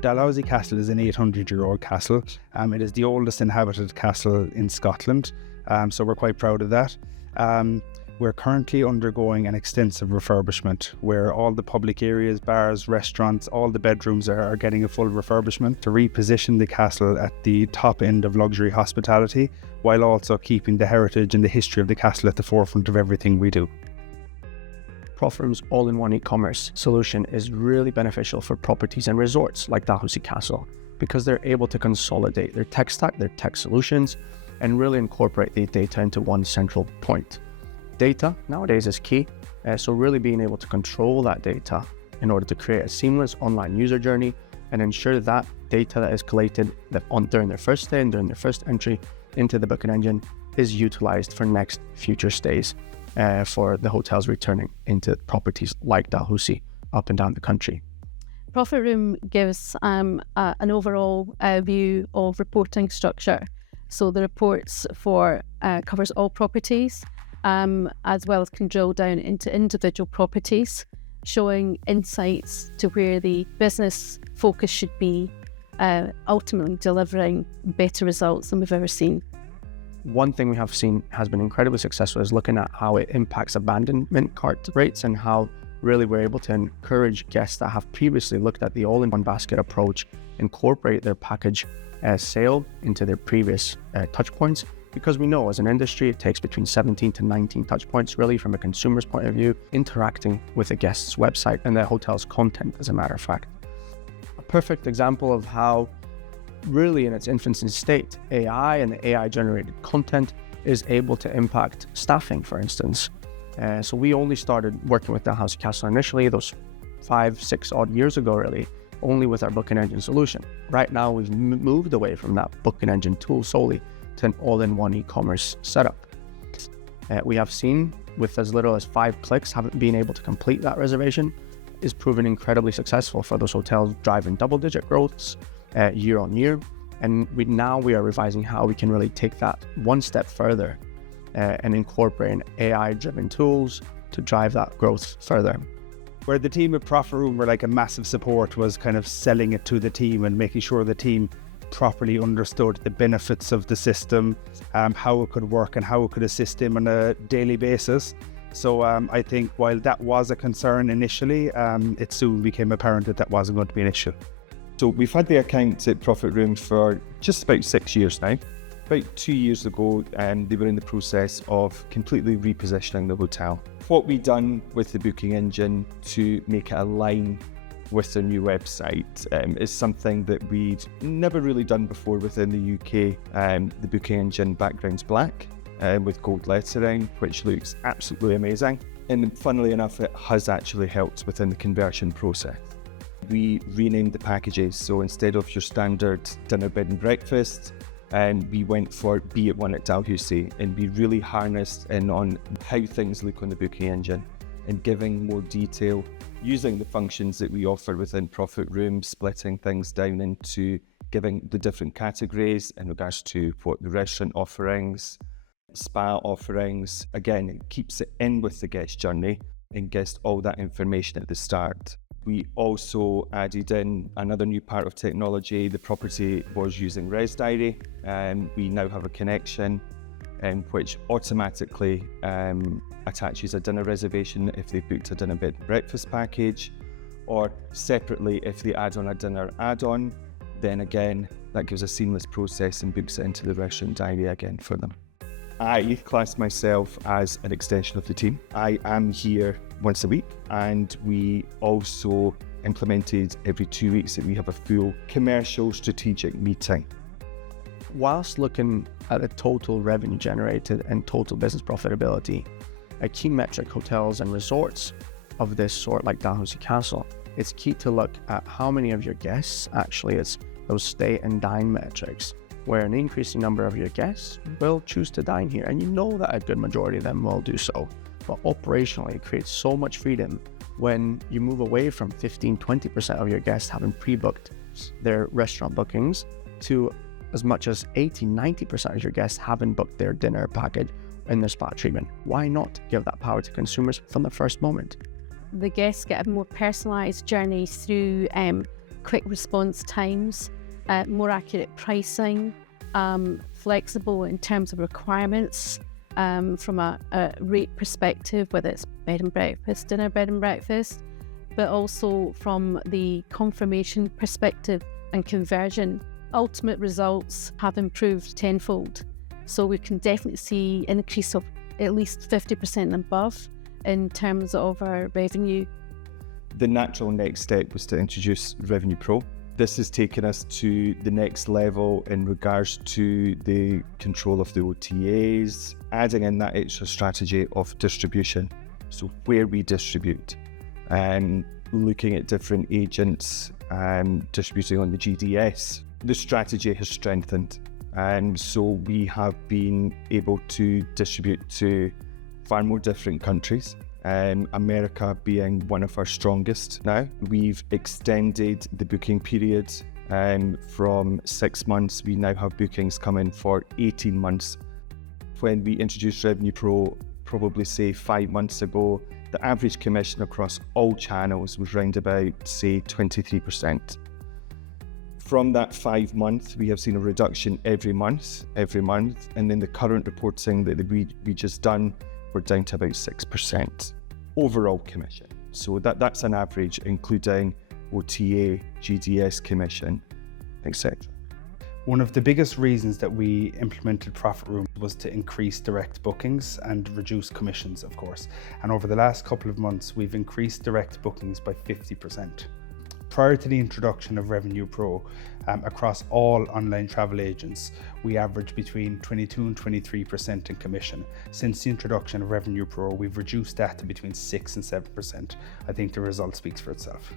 Dalhousie Castle is an 800-year-old castle. It is the oldest inhabited castle in Scotland, so we're quite proud of that. We're currently undergoing an extensive refurbishment where all the public areas, bars, restaurants, all the bedrooms are getting a full refurbishment to reposition the castle at the top end of luxury hospitality, while also keeping the heritage and the history of the castle at the forefront of everything we do. Profitroom's all-in-one e-commerce solution is really beneficial for properties and resorts like Dalhousie Castle because they're able to consolidate their tech stack, their tech solutions, and really incorporate the data into one central point. Data nowadays is key, so really being able to control that data in order to create a seamless online user journey and ensure that data that is collated during their first stay and during their first entry into the booking engine is utilized for next future stays for the hotels returning into properties like Dalhousie up and down the country. Profitroom gives an overall view of reporting structure. So the reports covers all properties, as well as can drill down into individual properties, showing insights to where the business focus should be, ultimately delivering better results than we've ever seen. One thing we have seen has been incredibly successful is looking at how it impacts abandonment cart rates and how really we're able to encourage guests that have previously looked at the all-in-one basket approach, incorporate their package sale into their previous touch points. Because we know as an industry, it takes between 17 to 19 touch points really from a consumer's point of view, interacting with a guest's website and the hotel's content, as a matter of fact. A perfect example of how really in its infancy state, AI and the AI generated content is able to impact staffing, for instance. So we only started working with Dalhousie Castle initially, those 5-6 odd years ago really, only with our booking engine solution. Right now we've moved away from that booking engine tool solely to an all-in-one e-commerce setup. We have seen with as little as 5 clicks being able to complete that reservation is proven incredibly successful for those hotels, driving double-digit growths year on year. And we are revising how we can really take that one step further and incorporate AI-driven tools to drive that growth further. Where the team at Profitroom were like a massive support was kind of selling it to the team and making sure the team properly understood the benefits of the system, how it could work and how it could assist them on a daily basis. So I think while that was a concern initially, it soon became apparent that that wasn't going to be an issue. So we've had the account at Profitroom for just about 6 years now. About 2 years ago, they were in the process of completely repositioning the hotel. What we've done with the booking engine to make it align with their new website is something that we'd never really done before within the UK. The booking engine background's black with gold lettering, which looks absolutely amazing. And funnily enough, it has actually helped within the conversion process. We renamed the packages, so instead of your standard dinner, bed and breakfast, we went for Be It One at Dalhousie, and we really harnessed in on how things look on the booking engine and giving more detail using the functions that we offer within Profitroom, splitting things down into giving the different categories in regards to what the restaurant offerings, spa offerings. Again, it keeps it in with the guest journey and gives all that information at the start. We also added in another new part of technology. The property was using Res Diary, and we now have a connection which automatically attaches a dinner reservation if they've booked a dinner bed and breakfast package, or separately if they add on a dinner add-on, then again that gives a seamless process and books it into the restaurant diary again for them. I class myself as an extension of the team. I am here once a week, and we also implemented every 2 weeks that we have a full commercial strategic meeting. Whilst looking at the total revenue generated and total business profitability, a key metric hotels and resorts of this sort like Dalhousie Castle, it's key to look at how many of your guests, actually it's those stay and dine metrics, where an increasing number of your guests will choose to dine here. And you know that a good majority of them will do so. But operationally, it creates so much freedom when you move away from 15-20% of your guests having pre-booked their restaurant bookings to as much as 80-90% of your guests haven't booked their dinner package and their spa treatment. Why not give that power to consumers from the first moment? The guests get a more personalised journey through quick response times, more accurate pricing, flexible in terms of requirements from a rate perspective, whether it's bed and breakfast, dinner, bed and breakfast, but also from the confirmation perspective and conversion. Ultimate results have improved tenfold. So we can definitely see an increase of at least 50% and above in terms of our revenue. The natural next step was to introduce Revenue Pro. This has taken us to the next level in regards to the control of the OTAs, adding in that extra strategy of distribution. So where we distribute and looking at different agents and distributing on the GDS. The strategy has strengthened, and so we have been able to distribute to far more different countries. America being one of our strongest now. We've extended the booking period from 6 months. We now have bookings coming for 18 months. When we introduced Revenue Pro, probably say 5 months ago, the average commission across all channels was round about, say, 23%. From that 5 months, we have seen a reduction every month, and then the current reporting that we just done, we're down to about 6% overall commission. So that's an average, including OTA, GDS commission, etc. One of the biggest reasons that we implemented Profitroom was to increase direct bookings and reduce commissions, of course. And over the last couple of months, we've increased direct bookings by 50%. Prior to the introduction of Revenue Pro, across all online travel agents, we averaged between 22 and 23% in commission. Since the introduction of Revenue Pro, we've reduced that to between 6 and 7%. I think the result speaks for itself.